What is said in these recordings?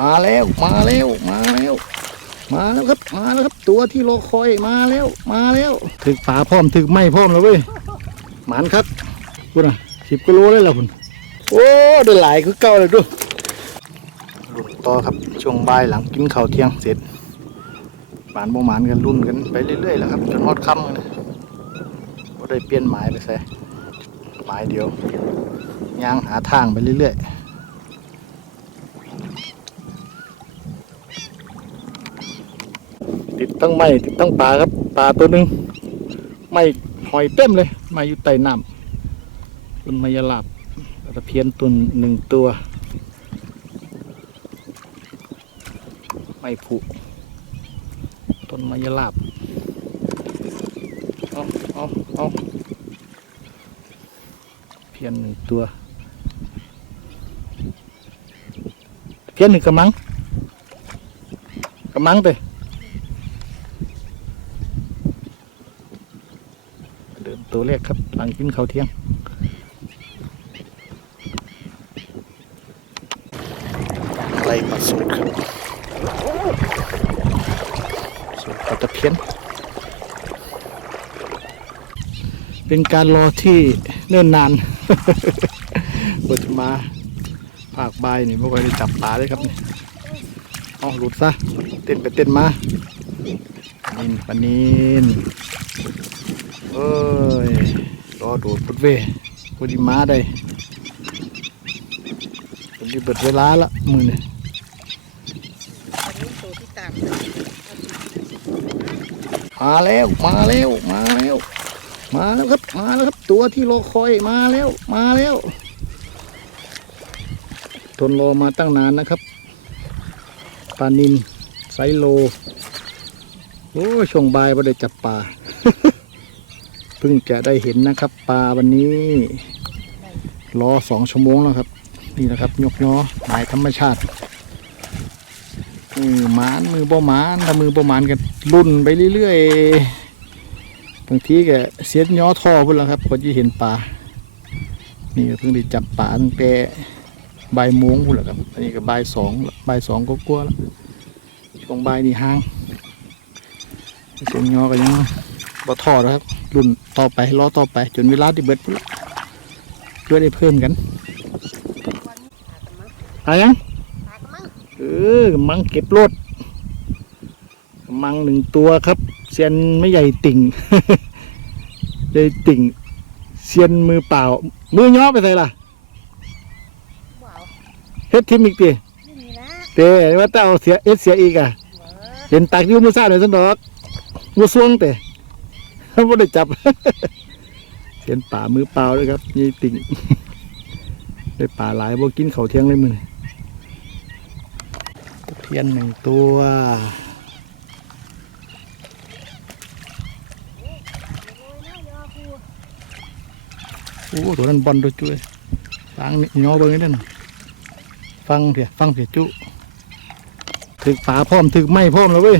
มาแล้วมาแล้วมาแล้ว มาแล้วครับมาแล้วครับ ตัวที่รอคอยมาแล้วมาแล้ว ถึกป่าพร้อมถึกไม้พร้อมแล้วเว้ยหมันครับคุณอะสิบกิโลเลยล่ะคุณโอ้ได้หลายคือเก่าเลยดูรุ่นต่อครับช่วงบ่ายหลังกินข้าวเที่ยงเสร็จหมานบ่หมานกันรุ่นกันไปเรื่อยๆแล้วครับจนฮอดค่ำเลยนะก็ได้เปลี่ยนหมายไปใส่หมายเดียวย่างหาทางไปเรื่อยๆ ทั้งไม้ทั้งปลาครับปลาตัวหนึ่งไม่หอยเต็มเลย มาอยู่ใต้น้ำต้นมายาลาบตะเพียนตัวหนึ่งตัว ไม่ผุต้นมายาลาบเอาเอาเอาเพียนหนึ่งตัว เพียนหนึ่งกระมังกระมังไปเดิน ตัวแรกครับ หลังกินข้าวเที่ยงไล่ปลาสูตรครับสูตรปลาตะเพียน เป็นการรอที่เนิ่นนานกว่าจะมาภาคบายนี่ไม่ค่อยได้จับปลาเลยครับนี่เอาหลุดซะ เต้นไปเต้นมาปลานินปลานิน เอ้ย รอโดดพุดเวยพุดีมาได้พุดีเบิดเวลาละมือนี่อันนี้ตัวที่ตามาแล้วมาแล้วมาแล้วมาแล้วครับมาแล้วครับตัวที่รอคอยมาแล้วมาแล้ว ทนรอมาตั้งนานนะครับปลานินไซโล โอ้ช่วงบ่ายไ่ได้จับปลา พิ่งจะได้เห็นนะครับ ปลาวันนี้รอสองชั่วโมงแล้วครับ นี่นะครับ ยกย้อหมายธรรมชาติมือหมานมือบ่หมานถ้ามือบ่หมานกันรุ่นไปเรื่อยๆบางทีก็เสียนย้อท่อพุ่นแล้วครับคนที่เห็นปลานี่ก็เพิ่งได้จับปลาตั้งแต่บ่ายโมงพุ่นแล้วครับอันนี้ก็บ่ายสองบ่ายสองก็กลัวแล้วช่วงบ่ายนี่ห้างเสียนย้อก็ยังบ่ท่อแล้วครับ รุ่นต่อไปรอต่อไป จนเวลาที่เบิดพุ่นละเพื่อได้เพิ่มกันอะไรยังมังเออมังเก็บรถมังหนึ่งตัวครับเซียนไม่ใหญ่ติ่งใหญ่ติ่งเซียนมือเปล่า มือย่อไปใส่ล่ะเฮ็ดทิมอีกตีเตะว่าแต่เอาเสียเอ็ดเสียอีกอะเห็นตักยูมือซ่าเลยสันดอกมือสวงเตะ ไม่ได้จับ เสียนป่ามือเปล่าเลยครับนี่ติ่งได้ป่าหลายบ่กินเขาเที่ยงเลยมือเพียนหนึ่งตัวโอ้ตัวนั้นบอลตัวจุ้ยฟังนี่ย่อเบิ้งนี่นั่นฟังเพียฟังเพียจุถึกป่าพร้อมถึกไม้พร้อมแล้วเว้ย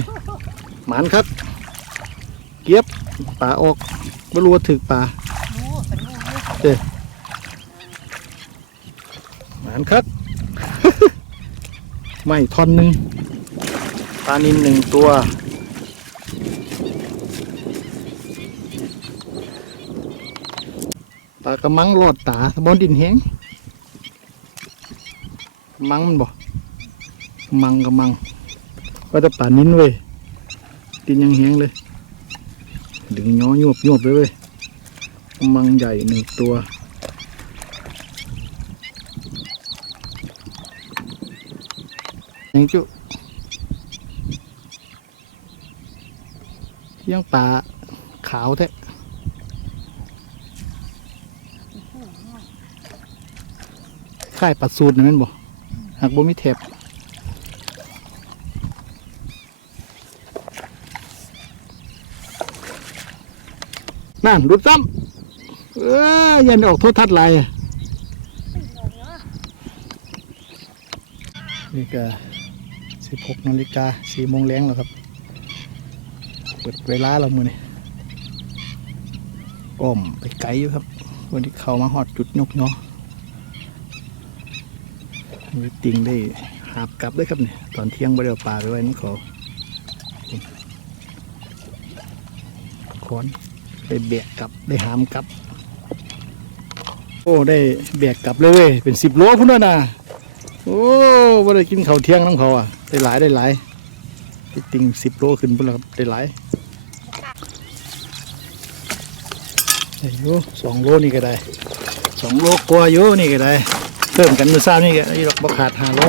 หมันครับ เก็บป่าออกไม่รู้ว่าถึกป่างูเป็นงูงูหมันครับไม้ท่อนหนึ่งปลานินหนึ่งตัวปลากระมังรอดตาบอนดินแห้งกระมังมันบ่กระมังกระมังก็จะป่านินเว้ยดินยังแห้งเลย ดึงย้อยวบยวบเลยเว้ยมังใหญ่หนึ่งตัว ยังจุยังป่าขาวแท้ค่ายปัดสูตรนั่นแม่นบ่หากบ่มีแถบ นั่นรุดซ้ำเอ้ยยันออกโทษทัดหลายอะนี่ก็สิบหกนาฬิกาสี่โมงแรงแล้วครับ เปิดเวลาเรามือนี่อ้อมไปไกลอยู่ครับ วันที่เขามาหอดจุดยกเนาะมีติงได้หาบกลับด้วยครับเนี่ยตอนเที่ยงบริเอาปลาไปไว้นี่ขาคอน ได้แบกกลับได้หามกลับ โอ้ได้แบกกลับเลยเว้ยเป็นสิบโลพุ่นแล้วนะโอ้ว่าได้กินข้าวเที่ยงน้ำเขาอะได้หลายได้หลายได้ติงสิบโลขึ้นพุ่นแล้วครับได้หลายได้อยู่สองโลนี่ก็ได้สองโลกว่าอยู่นี่ก็ได้เพิ่มกันมือซ้ำนี่ก็ไอ้ดอกบกขาดหาโล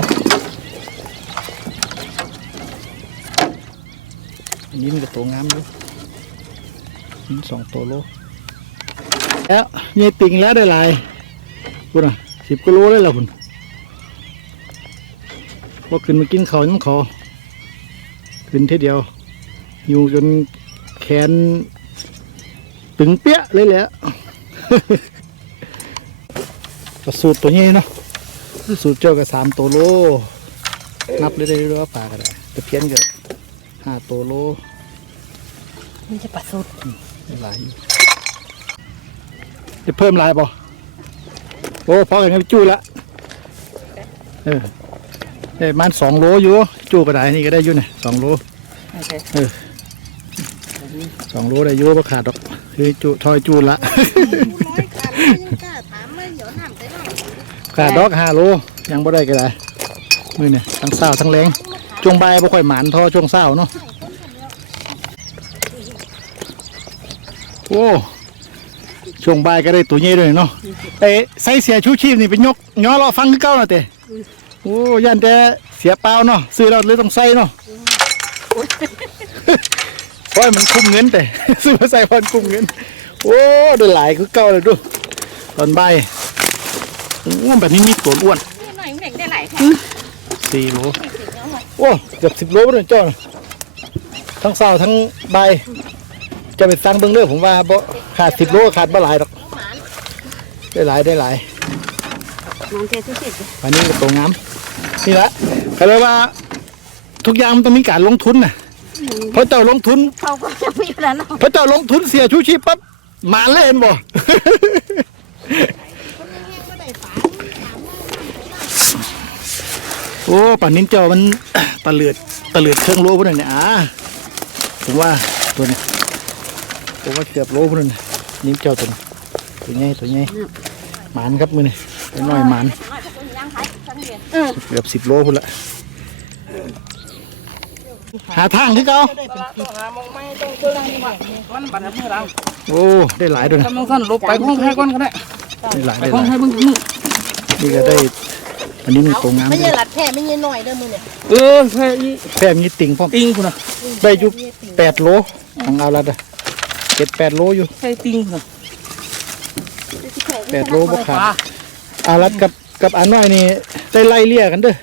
อันนี้มันก็ตัวงามอยู่ สองตัวโลแล้วยายติงแล้วได้หลายคุณอะสิบกิโลได้แล้วคุณพอขึ้นมากินเขาน้ำขอขึ้นทีเดียว อยู่จนแขน ตึงเปี้ยเลยแหละกระสูตรตัวนี้เนาะสูตรเจ้ากับสามตัวโล นับเลยได้ด้วยว่าปลาก็ได้ตะเพียนกับห้าตัวโล มันจะปลาสุดได้ หลายอยู่จะเพิ่มหลายป่โอ้พอกันกับจู้ละเออได้ประมันสองโลอยู่จู้ก็ได้นี่ก็ได้อยู่เนี่ยสองโลโอเคสองโลได้อยู่บ่ขาดดอกคือจูทอยจูละร้อยขาดแล้วยังกล้าถามเลยเดี๋ยวน้ำไปหน่อยขาดดอกห้าโลยังบ่ได้ก็ได้มือเนี่ยทั้งเศร้าทั้งแรงจงใบายบ่ค่อยหมานเทอจงเศร้าเนาะ อ้ช่วงบ่ายก็ได้ตัวใหญ่ด้วยเนาะไอ้ใส่เสียชูชีพนี่เป็นยกย้อรอฟังคือเก่าน่ะเต้โอ้ยันแต่เสียเปล่าเนาะซื้อแล้วเลยต้องใส่เนาะโอ้ยมันคุ้มเงินแต่ซื้อมาใส่พอนคุ้มเงินโอ้ได้หลายคือเก่าเลยดูตอนบ่ายโอ้แบบนี้มีตัวอ้วนนี่หน่อยมันเด็กได้หลายแท่สี่โลไม่ถึงแล้วหมดโอ้เกือบสิบโลเลยเจ้าน่ะทั้งเศร้าทั้งใบาย จะไปสั่งเบิ้งเด้อผมว่าบ่ขาดสิบโลขาดบ่หลายดอกหมานได้หลายได้หลายมันเท่ที่สุดอันนี้ก็ตัวงามนี่ละก็เลยว่า ทุกอย่างมันต้องมีการลงทุนน่ะเพราะเจ้าลงทุนเขาก็จะมีแล้วเนาะพระเจ้าลงทุนเสียชูชีพปั๊บหมาเล่นบ่คนยังก็ได้ฝาโอ้ป่านนี้เจ้ามันตะเลือดตะเลือดเครื่องโลพวกนั้นเนี่ยอ่าผมว่าตัวนี้ ผมว่าเกือบโลพวกนั้นน่ะนี่เจ้าตัวนี้ตัวใหญ่ตัวใหญ่หมานครับมือนี่ตัวน้อยหมานน้อยก็คนยังขายทั้งเดือนเกือบสิบโลพุ่นละหาทางที่เก่าต้องหามองไม่ต้องเบิ่งว่ามันบัดนี้เราโอ้ได้หลายด้วยนะทำต้องสั้นลบไปห้องให้ก่อนก็ได้ได้หลายไปได้หห้องลายให้เบิ่งมือนี่ก็ได้อันนี้มันตัวงามไม่ด้ใช่วยหลัดแท่ไม่ใช่หน่อยเด้อมือเนี่ยเออแค่อีแค่มีติ่งพร้อมติงพุ่นน่ะได้อยู่แปดโลของเอาละเด้อ เจ็ดแปดโลอยู่แค่ติงพุ่นน่ะแปดโลบ่ขาดปลาอารัดกับกับอาน้อยนี่ได้ไล่เลี่ยกันเด้อ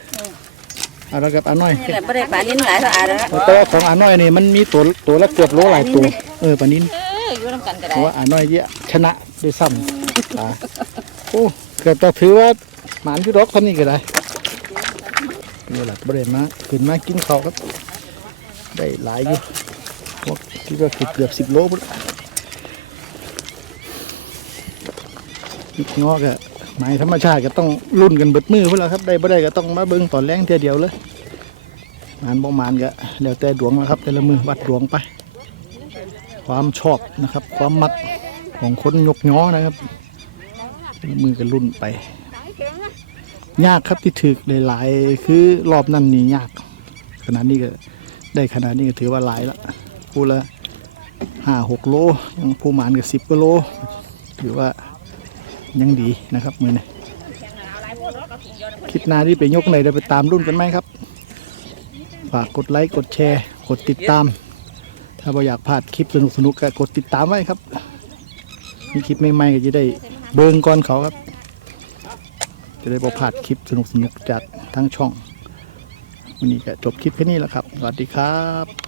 อารัดกับอาน้อยนี่แหละไม่ได้ปลาลิ้นหลายสะอาดแล้วแต่ว่าของอาน้อยนี่มันมีตัวตัวละเกือบโลหลายตัวเออปานนี้เอออยู่ร่วมกันก็เพได้ราะว่าอาน้อยเยอะชนะด้วยซ้ำอ่าโอ้เกือบจะถือว่าหมานที่ดอกเท่านี้ก็ได้นี่แหละบริเวณมาขึ้นมากินข้าวครับ ได้หลายอยู่พวกที่ก็เกือบเกือบสิบโลพุ่น งอกอะไม้ธรรมชาติก็ต้องรุ่นกันเบิดมือพุ่นแล้วครับ ได้บ่ได้ก็ต้องมาเบิ่งตอนแรงเทียเดียวเลยมานบ่มานก็แล้วแต่ดวงนะครับ แต่ละมือวัดดวงไป ความชอบนะครับ ความมักของคนยกย้อนะครับ มือกันรุ่นไป ยากครับที่ถือหลายๆคือรอบนั้นนี่ยาก ขนาดนี้ก็ได้ขนาดนี้ก็ถือว่าหลายละพูดละห้าหกโลยังผู้หมานกับสิบกิโลถือว่า ยังดีนะครับมือนี้คลิปหน้าที่ไปยกไหนเดี๋ยวไปตามรุ่นกันไหมครับ ฝากกดไลค์กดแชร์ กดติดตาม ถ้าเราอยากพลาดคลิปสนุกๆก็กดติดตามไว้ครับ มีคลิปใหม่ๆก็จะได้เบิ่งก่อนเขาครับ จะได้บ่พลาดคลิปสนุกๆจากทั้งช่องวันนี้ก็จบคลิปแค่นี้แหละครับ สวัสดีครับ